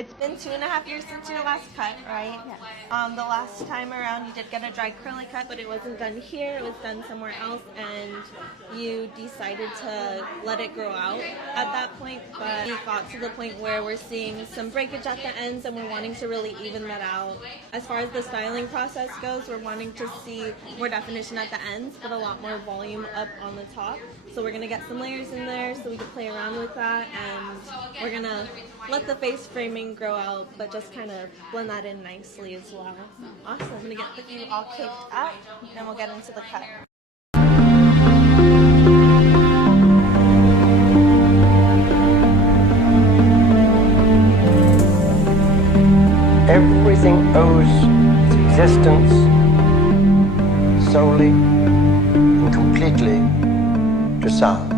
It's been 2.5 years since your last cut, right? Yes. The last time around you did get a dry curly cut, but it wasn't done here, it was done somewhere else, and you decided to let it grow out at that point, but we got to the point where we're seeing some breakage at the ends and we're wanting to really even that out. As far as the styling process goes, we're wanting to see more definition at the ends, but a lot more volume up on the top. So we're going to get some layers in there so we can play around with that, and we're going to let the face framing grow out, but just kind of blend that in nicely as well. Awesome. I'm going to get you all caked up, and we'll get into the cut. Everything owes its existence solely and completely to sound.